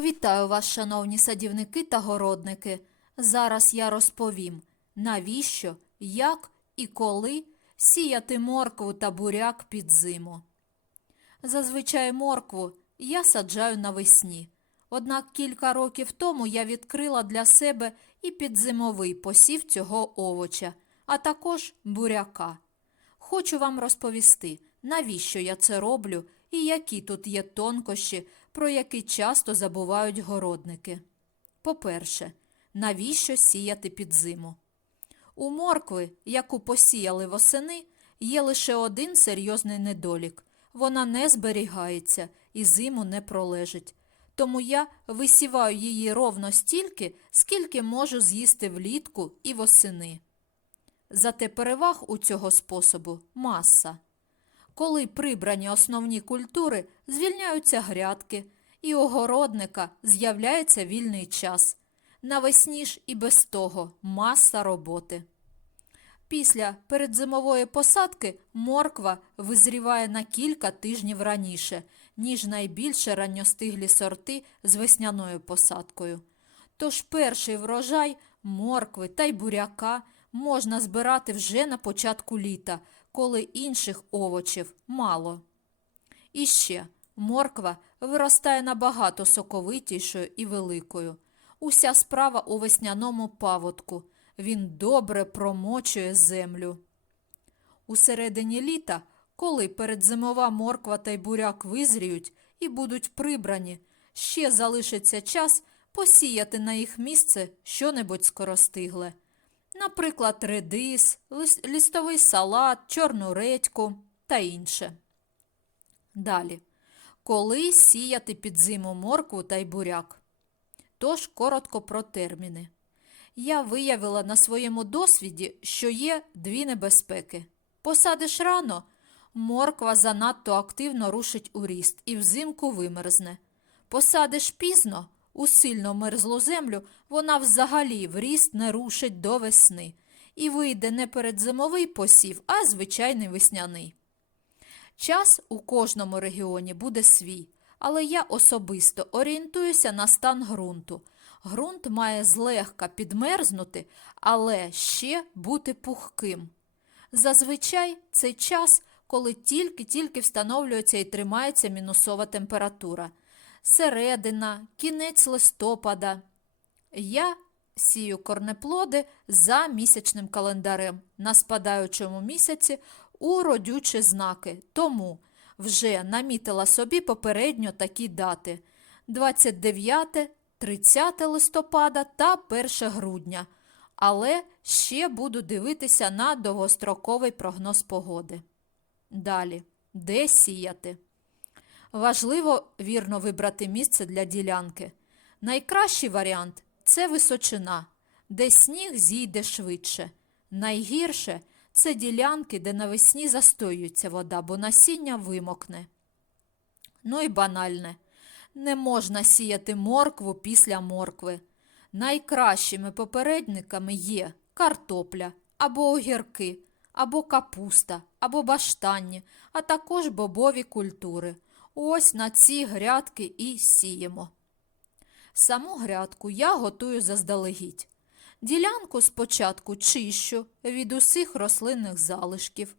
Вітаю вас, шановні садівники та городники. Зараз я розповім, навіщо, як і коли сіяти моркву та буряк під зиму. Зазвичай моркву я саджаю навесні. Однак кілька років тому я відкрила для себе і підзимовий посів цього овоча, а також буряка. Хочу вам розповісти, навіщо я це роблю і які тут є тонкощі, про які часто забувають городники. По-перше, навіщо сіяти під зиму? У моркви, яку посіяли восени, є лише один серйозний недолік вона не зберігається і зиму не пролежить. Тому я висіваю її ровно стільки, скільки можу з'їсти влітку і восени. Зате переваг у цього способу маса. Коли прибрані основні культури, звільняються грядки, і у городника з'являється вільний час. Навесні ж і без того маса роботи. Після передзимової посадки морква визріває на кілька тижнів раніше, ніж найбільше ранньостиглі сорти з весняною посадкою. Тож перший врожай моркви та й буряка можна збирати вже на початку літа, коли інших овочів мало. І ще морква виростає набагато соковитішою і великою. Уся справа у весняному паводку. Він добре промочує землю. У середині літа, коли передзимова морква та й буряк визріють і будуть прибрані, ще залишиться час посіяти на їх місце щонебудь скоростигле. Наприклад, редис, лістовий салат, чорну редьку та інше. Далі. Коли сіяти під зиму моркву та й буряк? Тож коротко про терміни. Я виявила на своєму досвіді, що є дві небезпеки. Посадиш рано, морква занадто активно рушить у ріст і взимку вимерзне. Посадиш пізно, у сильно мерзлу землю, вона взагалі в ріст не рушить до весни і вийде не передзимовий посів, а звичайний весняний. Час у кожному регіоні буде свій, але я особисто орієнтуюся на стан ґрунту. Ґрунт має злегка підмерзнути, але ще бути пухким. Зазвичай це час, коли тільки-тільки встановлюється і тримається мінусова температура. Середина, кінець листопада. Я сію корнеплоди за місячним календарем на спадаючому місяці у родючі знаки. Тому вже намітила собі попередньо такі дати: 29, 30 листопада та 1 грудня. Але ще буду дивитися на довгостроковий прогноз погоди. Далі, де сіяти? Важливо вірно вибрати місце для ділянки. Найкращий варіант це височина, де сніг зійде швидше. Найгірше це ділянки, де навесні застоюється вода, бо насіння вимокне. Ну і банальне. Не можна сіяти моркву після моркви. Найкращими попередниками є картопля або огірки, або капуста, або баштанні, а також бобові культури. Ось на ці грядки і сіємо. Саму грядку я готую заздалегідь. Ділянку спочатку чищу від усіх рослинних залишків,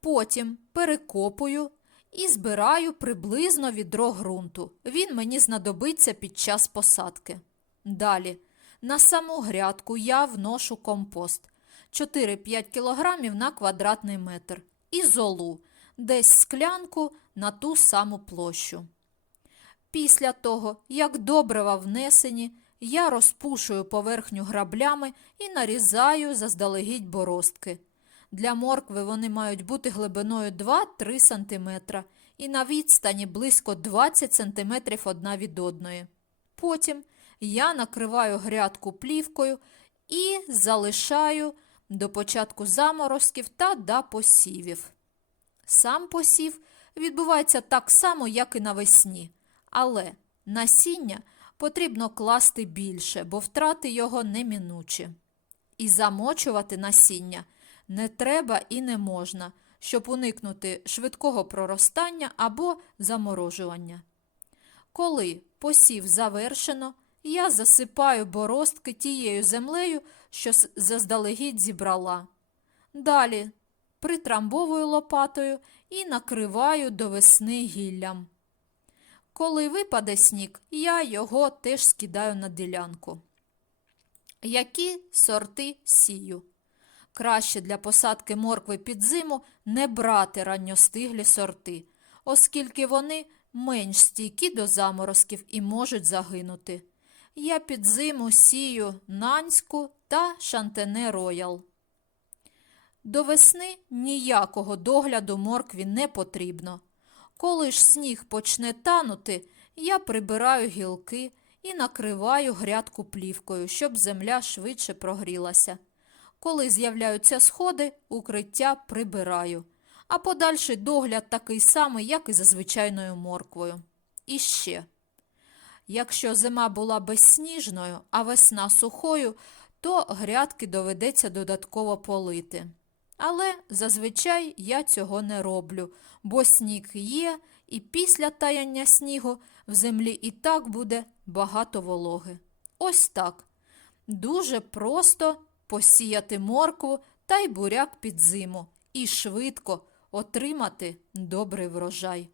потім перекопую і збираю приблизно відро ґрунту. Він мені знадобиться під час посадки. Далі, на саму грядку я вношу компост 4-5 кг на квадратний метр і золу, десь склянку на ту саму площу. Після того, як добрива внесені, я розпушую поверхню граблями і нарізаю заздалегідь боростки. Для моркви вони мають бути глибиною 2-3 см і на відстані близько 20 см одна від одної. Потім я накриваю грядку плівкою і залишаю до початку заморозків та до посівів. Сам посів відбувається так само, як і навесні, але насіння потрібно класти більше, бо втрати його неминучі. І замочувати насіння не треба і не можна, щоб уникнути швидкого проростання або заморожування. Коли посів завершено, я засипаю боростки тією землею, що заздалегідь зібрала. Далі притрамбовую лопатою і накриваю до весни гіллям. Коли випаде сніг, я його теж скидаю на ділянку. Які сорти сію? Краще для посадки моркви під зиму не брати ранньостиглі сорти, оскільки вони менш стійкі до заморозків і можуть загинути. Я під зиму сію нанську та шантене роял. До весни ніякого догляду моркві не потрібно. Коли ж сніг почне танути, я прибираю гілки і накриваю грядку плівкою, щоб земля швидше прогрілася. Коли з'являються сходи, укриття прибираю, а подальший догляд такий самий, як і за звичайною морквою. І ще. Якщо зима була безсніжною, а весна сухою, то грядки доведеться додатково полити. Але зазвичай я цього не роблю, бо сніг є, і після таяння снігу в землі і так буде багато вологи. Ось так. Дуже просто посіяти моркву та й буряк під зиму і швидко отримати добрий врожай.